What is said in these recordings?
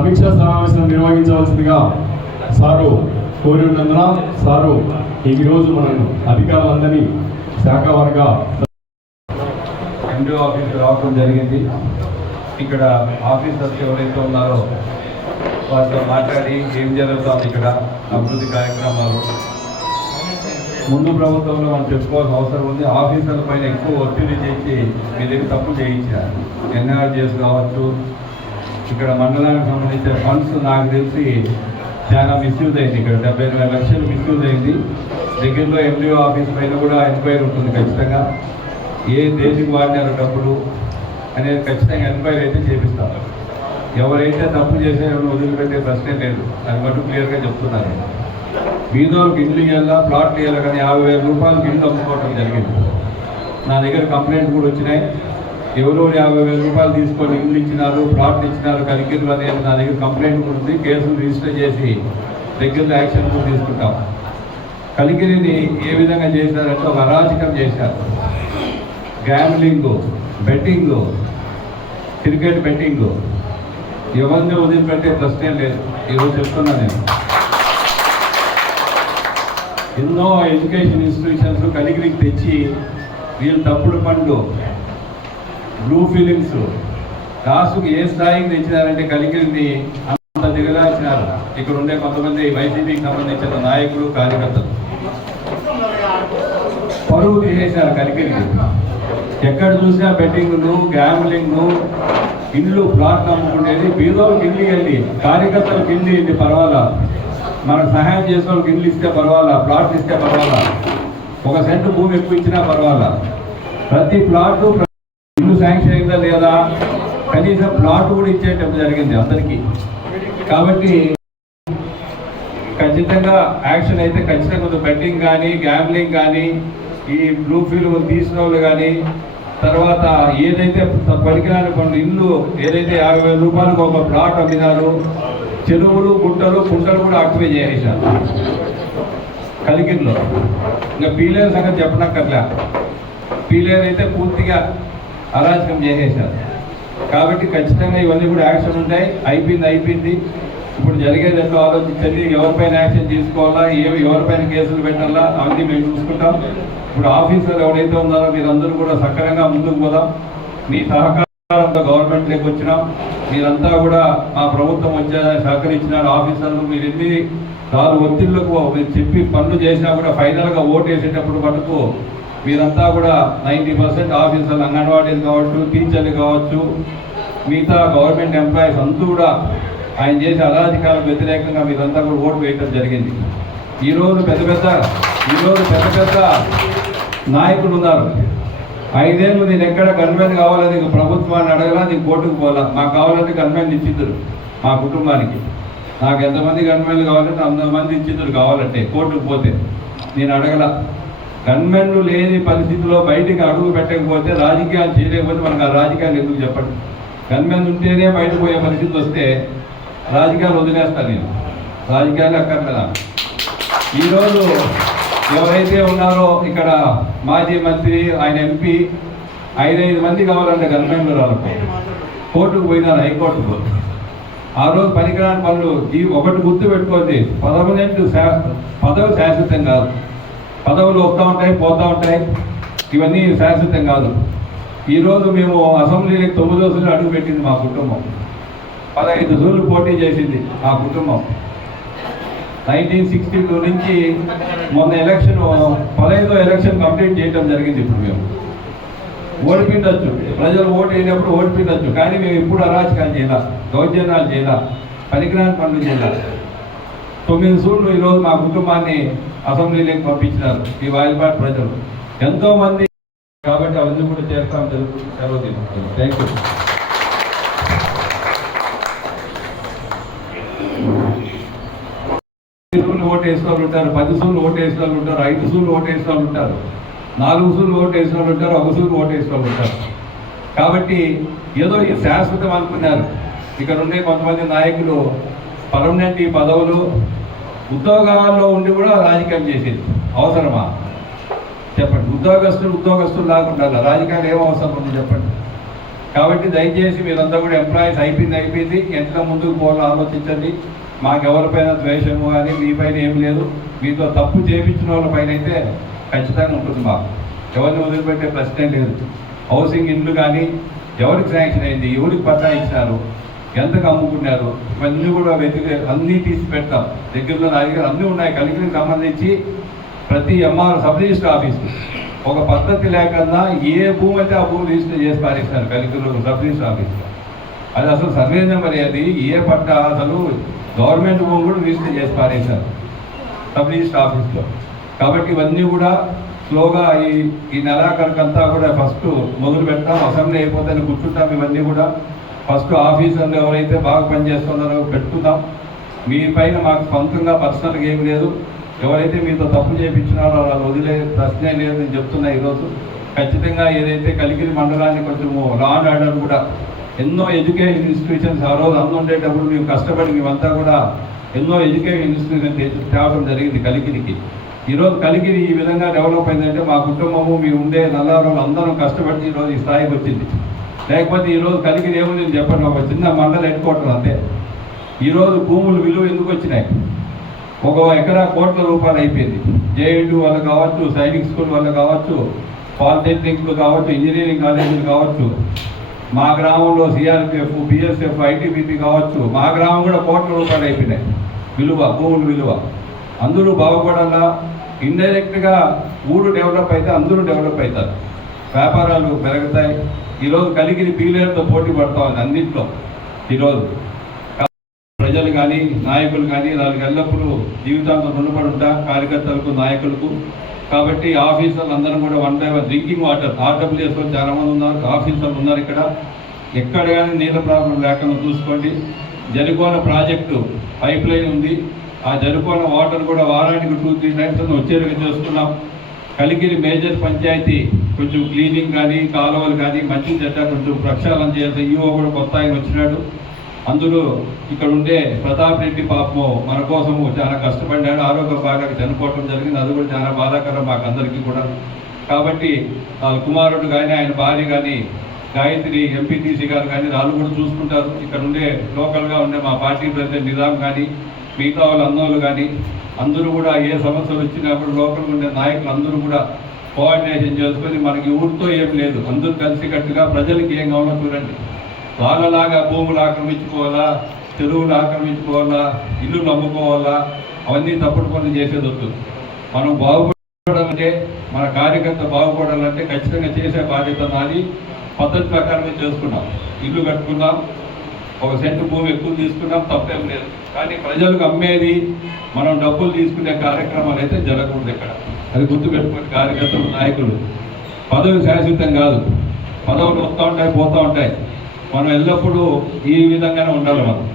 సమీక్షా సమావేశం నిర్వహించవలసిందిగా సారు కోరి ఉన్నందున సారు ఈరోజు మనం అధికారులందరినీ శాఖ వర్గ ఎండిఓ ఆఫీస్కి రావడం జరిగింది. ఇక్కడ ఆఫీసర్స్ ఎవరైతే ఉన్నారో వారితో మాట్లాడి ఏం జరుగుతుంది ఇక్కడ అభివృద్ధి కార్యక్రమాలు ముందు ప్రభుత్వంలో మనం చెప్పుకోవాల్సిన అవసరం ఉంది. ఆఫీసర్ల పైన ఎక్కువ ఒత్తిడి చేసి మీ దగ్గర తప్పు చేయించారు. ఎన్ఆర్జీఎస్ కావచ్చు, ఇక్కడ మండలానికి సంబంధించిన ఫండ్స్ నాకు తెలిసి చాలా మిస్యూజ్ అయింది. ఇక్కడ 78 లక్షలు మిస్యూజ్ అయింది. దగ్గరలో ఎండిఓ ఆఫీస్ పైన కూడా ఎంక్వైరీ ఉంటుంది ఖచ్చితంగా. దేనికి వాడినారు డబ్బులు అనేది ఖచ్చితంగా ఎంక్వైరీ అయితే చేపిస్తారు. ఎవరైతే తప్పు చేసారో వదిలిపెట్టే ప్రశ్నే లేదు. అది మటు క్లియర్గా చెప్తున్నారు. బీదోళ్ళకి ఇల్లు ఇవ్వాలా, ప్లాట్లు ఇవ్వాలి, కానీ 50,000 రూపాయలకి ఇల్లు అమ్ముకోవడం జరిగింది. నా దగ్గర కంప్లైంట్ కూడా వచ్చినాయి. ఎవరో 50,000 రూపాయలు తీసుకొని ఇల్లు ఇచ్చినారు, ప్లాట్లు ఇచ్చినారు కలిగిర్లు అనేది నా దగ్గర కంప్లైంట్ కూడా ఉంది. కేసులు రిజిస్టర్ చేసి దగ్గరలో యాక్షన్ కూడా తీసుకుంటాం. కలిగిరిని ఏ విధంగా చేశారంటే ఒక అరాచకం చేశారు. గ్యాంబ్లింగ్, బెట్టింగ్, క్రికెట్ బెట్టింగ్, ఎవరిని వదిలిపెట్టే ప్రశ్నే లేదు. ఈరోజు చెప్తున్నా నేను. ఎన్నో ఎడ్యుకేషన్ ఇన్స్టిట్యూషన్స్ కలిగిరికి తెచ్చి వీళ్ళు తప్పుడు పండ్లు, బ్లూ ఫీలింగ్స్ లాస్ట్కి ఏ స్థాయికి తెచ్చినారంటే కలిగిరిని అంత దిగలాచినారు. ఇక్కడ ఉండే కొంతమంది వైసీపీకి సంబంధించిన నాయకులు, కార్యకర్తలు పరువు తీసేశారు కలిగిరికి. ఎక్కడ చూసినా బెట్టింగ్లు, గ్యాంబ్లింగ్, ఇల్లు ప్లాట్లు అమ్ముకునేది. బీదోళ్ళకి ఇల్లు ఇవ్వండి, కార్యకర్తలకు ఇల్లు ఇవ్వండి పర్వాలా, మనకు సహాయం చేసే వాళ్ళకి ఇల్లు ఇస్తే పర్వాలా, ప్లాట్లు ఇస్తే పర్వాలా, 1 సెంటు భూమి ఎక్కువ ఇచ్చినా పర్వాలా. ప్రతి ప్లాటు ఇల్లు శాంక్షన్ అయిందా లేదా, కనీసం ప్లాట్ కూడా ఇచ్చేటప్పుడు జరిగింది అందరికీ. కాబట్టి ఖచ్చితంగా యాక్షన్ అయితే ఖచ్చితంగా బెట్టింగ్ కానీ, గ్యాంబ్లింగ్ కానీ, ఈ బ్లూ ఫీల్ తీసిన వాళ్ళు కానీ, తర్వాత ఏదైతే పనికిరాని పనులు, ఇల్లు ఏదైతే 50,000 రూపాయలకు ఒక ప్లాట్ అమ్మినారు, చెరువులు, గుట్టలు, కుంటలు కూడా ఆక్యుపై చేసేసారు కలిగిరిలో. ఇంకా పీలేరు సంగతి చెప్పనక్కర్లే. పీలేరు అయితే పూర్తిగా అరాచకం చేసేసారు. కాబట్టి ఖచ్చితంగా ఇవన్నీ కూడా యాక్షన్ ఉంటాయి. అయిపోయింది. ఇప్పుడు జరిగేది ఎట్లా ఆలోచించండి. ఎవరిపైన యాక్షన్ తీసుకోవాలా, ఎవరిపైన కేసులు పెట్టాలా అవన్నీ మేము చూసుకుంటాం. ఇప్పుడు ఆఫీసర్ ఎవరైతే ఉన్నారో మీరందరూ కూడా సక్రమంగా ముందుకు పోదాం. మీ సహకారంతో గవర్నమెంట్ లేక వచ్చినాం. మీరంతా కూడా మా ప్రభుత్వం వచ్చేదాన్ని సహకరించినారు. ఆఫీసర్లు మీరు ఎన్ని ఒత్తిళ్లకు మీరు చెప్పి పనులు చేసినా కూడా ఫైనల్గా ఓటు వేసేటప్పుడు మటుకు మీరంతా కూడా 90% ఆఫీసర్లు, అంగన్వాడీలు కావచ్చు, టీచర్లు కావచ్చు, మిగతా గవర్నమెంట్ ఎంప్లాయీస్ అంతా కూడా ఆయన చేసే అరాజకాలకు వ్యతిరేకంగా మీరంతా కూడా ఓటు వేయటం జరిగింది. ఈరోజు పెద్ద పెద్ద నాయకులు ఉన్నారు. 5 ఏళ్ళు నేను ఎక్కడ గన్మెన్ కావాలని ప్రభుత్వాన్ని అడగలా, నీకు కోర్టుకు పోలా. మాకు కావాలంటే గన్మెన్ ఇచ్చిద్దరు మా కుటుంబానికి. నాకు ఎంతమంది గన్మెన్లు కావాలంటే అంతమంది ఇచ్చిద్దరు కావాలంటే కోర్టుకు పోతే. నేను అడగల. గన్మెన్లు లేని పరిస్థితిలో బయటికి అడుగు పెట్టకపోతే, రాజకీయాలు చేయలేకపోతే మనకు ఆ రాజకీయాలు ఎందుకు చెప్పండి. గన్మెన్ ఉంటేనే బయటకు పోయే పరిస్థితి వస్తే రాజకీయాలు వదిలేస్తాను నేను. రాజకీయాలు అక్కర్లేదా. ఈరోజు ఎవరైతే ఉన్నారో ఇక్కడ మాజీ మంత్రి, ఆయన ఎంపీ 5 మంది కావాలంటే గన్మెన్లు రాళ్ళకు కోర్టుకు పోయినారు, హైకోర్టుకు. ఆ రోజు పనికిరాని పనులు ఒకటి గుర్తు పెట్టుకోండి. పదవి శాశ్వతం కాదు. పదవులు వస్తూ ఉంటాయి, పోతూ ఉంటాయి. ఇవన్నీ శాశ్వతం కాదు. ఈరోజు మేము అసెంబ్లీకి 9 రోజులు అడుగు పెట్టింది మా కుటుంబం. 15 రోజులు పోటీ చేసింది మా కుటుంబం. 1962 నుంచి మొన్న ఎలక్షన్ 15వ ఎలక్షన్ కంప్లీట్ చేయడం జరిగింది. ఇప్పుడు మేము ఓడిపిండొచ్చు, ప్రజలు ఓటు అయినప్పుడు ఓడిపిండొచ్చు, కానీ మేము ఇప్పుడు అరాచకాలు చేయాల, దౌర్జన్యాలు చేయాల, పనికిరాని పనులు చేయాల. 9 సూళ్ళు ఈరోజు మా కుటుంబాన్ని అసెంబ్లీలోకి పంపించినారు ఈ వాయిల్పాటి ప్రజలు ఎంతోమంది. కాబట్టి అవన్నీ కూడా చేస్తాం జరుగుతుంది. సెలవు తీసుకుంటాం. Thank you. ఓటు వేసిన వాళ్ళు ఉంటారు, 10 సూళ్ళు ఓటు వేసిన వాళ్ళు ఉంటారు, 5 సూళ్ళు ఓటు వేసిన వాళ్ళు ఉంటారు, 4 సూళ్ళు ఓటు వేసిన వాళ్ళు ఉంటారు, 1 సూళ్ళు ఓటు వేసిన వాళ్ళు ఉంటారు. కాబట్టి ఏదో ఈ శాశ్వతం అనుకున్నారు. ఇక్కడ ఉండే కొంతమంది నాయకులు పర్మనెంట్ ఈ పదవులు, ఉద్యోగాల్లో ఉండి కూడా రాజకీయం చేసేది అవసరమా చెప్పండి. ఉద్యోగస్తులు లాగా ఉండాలి. రాజకీయాలు ఏం అవసరం ఉంది చెప్పండి. కాబట్టి దయచేసి మీరంతా కూడా ఎంప్లాయీస్ అయిపోయింది ఎంత ముందుకు పోవాలో ఆలోచించండి. మాకెవరిపైన ద్వేషము కానీ మీ పైన ఏం లేదు. మీతో తప్పు చేయించిన వాళ్ళ పైన అయితే ఖచ్చితంగా ఉంటుంది. మాకు ఎవరిని వదిలిపెట్టే ప్రశ్నే లేదు. హౌసింగ్ ఇండ్లు కానీ ఎవరికి శాంక్షన్ అయింది, ఎవరికి పట్టా ఇచ్చినారు, ఎంతకు అమ్ముకున్నారు, ఇవన్నీ కూడా అన్నీ తీసి పెడతాం. దగ్గరలో నా దగ్గర అన్నీ ఉన్నాయి. కలిగిరికి సంబంధించి ప్రతి ఎంఆర్ సబ్ రిజిస్టర్ ఆఫీసు ఒక పద్ధతి లేకుండా ఏ భూమి అయితే ఆ భూమి రిజిస్టర్ చేసి పారేస్తారు. కలిగిరిలో సబ్ రిజిస్టర్ ఆఫీస్లో అది అసలు సర్వే నెంబర్ అది ఏ పట్టా అసలు గవర్నమెంట్ భూమి కూడా రిజిస్టర్ చేసి పారేశారు సబ్ రిజిస్టర్ ఆఫీస్లో. కాబట్టి ఇవన్నీ కూడా స్లోగా ఈ నెలాఖరుకంతా కూడా ఫస్ట్ మొదలు పెట్టాం. అసెంబ్లీ అయిపోతే కూర్చుంటాం. ఇవన్నీ కూడా ఫస్ట్ ఆఫీసర్లు ఎవరైతే బాగా పనిచేస్తున్నారో పెట్టుకుందాం. మీ పైన మాకు సొంతంగా పర్సనల్గా ఏం లేదు. ఎవరైతే మీతో తప్పు చేయించినారో వాళ్ళు వదిలే ప్రశ్నే లేదు. నేను చెప్తున్నా ఈరోజు ఖచ్చితంగా ఏదైతే కలిగిరి మండలాన్ని కొంచెము లా అండ్ ఆర్డర్ కూడా ఎన్నో ఎడ్యుకేషన్ ఇన్స్టిట్యూషన్స్ ఆ రోజు ఉండేటప్పుడు మేము కష్టపడి మేమంతా కూడా ఎన్నో ఎడ్యుకేషన్ ఇన్స్టిట్యూషన్ తేవడం జరిగింది కలిగిరికి. ఈరోజు కలిగిరి ఈ విధంగా డెవలప్ అయిందంటే మా కుటుంబము మీ ఉండే నల్లారులు అందరం కష్టపడి ఈరోజు ఈ స్థాయికి వచ్చింది. లేకపోతే ఈరోజు కలిగిరి ఏముంది చెప్పండి, ఒక చిన్న మండలం ఎన్నుకోవటం అంతే. ఈరోజు భూములు విలువ ఎందుకు వచ్చినాయి? 1 ఎకరా కోట్ల రూపాయలు అయిపోయింది. జేఎన్టీ వల్ల కావచ్చు, సైనిక్ స్కూల్ వల్ల కావచ్చు, పాలిటెక్నిక్లు కావచ్చు, ఇంజనీరింగ్ కాలేజీలు కావచ్చు, మా గ్రామంలో సిఆర్పిఎఫ్, బిఎస్ఎఫ్, ఐటీబీపీ కావచ్చు, మా గ్రామం కూడా కోట్ల రూపాయలు అయిపోయినాయి విలువ, భూముల విలువ. అందరూ బాగుపడాలా. ఇండైరెక్ట్గా ఊరు డెవలప్ అయితే అందరూ డెవలప్ అవుతారు, వ్యాపారాలు పెరుగుతాయి. ఈరోజు కలిగిరి పీలేరుతో పోటీ పడతా ఉంది అన్నింటిలో. ఈరోజు ప్రజలు కానీ నాయకులు కానీ వాళ్ళకి ఎల్లప్పుడూ జీవితాంతం రుణపడి ఉంటా, కార్యకర్తలకు నాయకులకు. కాబట్టి ఆఫీసర్లు అందరం కూడా 1 by 1 డ్రింకింగ్ వాటర్ ఆర్డబ్ల్యూఎస్లో చాలా మంది ఉన్నారు, ఆఫీసర్లు ఉన్నారు ఇక్కడ. ఎక్కడ కానీ నీళ్ళ ప్రాబ్లం లేకుండా చూసుకోండి. జరుకోన ప్రాజెక్టు పైప్ లైన్ ఉంది. ఆ జరుకోన వాటర్ కూడా వారానికి 2-3 టైమ్స్ వచ్చేరుగా చేసుకున్నాం. కలిగిరి మేజర్ పంచాయతీ కొంచెం క్లీనింగ్ కానీ కాలువలు కానీ మంచి చెడ్డ కొంచెం ప్రక్షాళన చేయాల్సి ఈఓ కూడా కొత్త ఆయన వచ్చినాడు. అందులో ఇక్కడ ఉండే ప్రతాప్ రెడ్డి పాపము మన కోసము చాలా కష్టపడ్డాడు. ఆరోగ్య బాగా చనిపోవటం జరిగింది. అది కూడా చాలా బాధాకరం మాకు అందరికీ కూడా. కాబట్టి వాళ్ళ కుమారుడు కానీ ఆయన భార్య కానీ గాయత్రి ఎంపీటీసీ గారు కానీ వాళ్ళు కూడా చూసుకుంటారు. ఇక్కడ ఉండే లోకల్గా ఉండే మా పార్టీ ప్రెసిడెంట్ నిజాం కానీ మిగతా వాళ్ళ అన్నోళ్ళు కానీ అందరూ కూడా ఏ సమస్యలు వచ్చినప్పుడు లోకల్గా ఉండే నాయకులు అందరూ కూడా కోఆర్డినేషన్ చేసుకొని మనకి ఊరితో ఏం లేదు, అందరూ కలిసికట్టుగా ప్రజలకి ఏం కావాలో చూడండి. వాళ్ళలాగా భూములు ఆక్రమించుకోవాలా, చెరువులు ఆక్రమించుకోవాలా, ఇల్లు నమ్ముకోవాలా, అవన్నీ తప్పుడు పనులు చేసేది వద్దు. మనం బాగుపడాలంటే, మన కార్యకర్త బాగుపడాలంటే ఖచ్చితంగా చేసే బాధ్యత నాది. పద్ధతి ప్రకారమే చేసుకున్నాం. ఇల్లు కట్టుకున్నాం, 1 సెంటు భూమి ఎక్కువ తీసుకున్నాం, తప్పేం లేదు. కానీ ప్రజలకు అమ్మేది, మనం డబ్బులు తీసుకునే కార్యక్రమాలు అయితే జరగకూడదు ఇక్కడ. అది గుర్తుపెట్టుకునే కార్యకర్తలు, నాయకులు. పదవి శాశ్వతం కాదు, పదవులు వస్తూ ఉంటాయి, పోతూ ఉంటాయి. మనం ఎల్లప్పుడూ ఈ విధంగానే ఉండాలి మనం.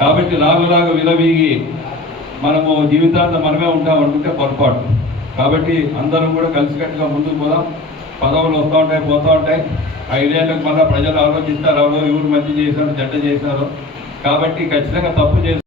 కాబట్టి లాగా విలవీగి మనము జీవితాంతం మనమే ఉంటామంటుంటే పొరపాటు. కాబట్టి అందరం కూడా కలిసికట్టుగా ముందుకు పోదాం. పదవులు వస్తూ ఉంటాయి, పోతూ ఉంటాయి. 5 ఏళ్ళకి మళ్ళీ ప్రజలు ఆలోచిస్తారు, ఎవరు మంచి చేశారు, చెడ్డ చేశారు. కాబట్టి ఖచ్చితంగా తప్పు చేసి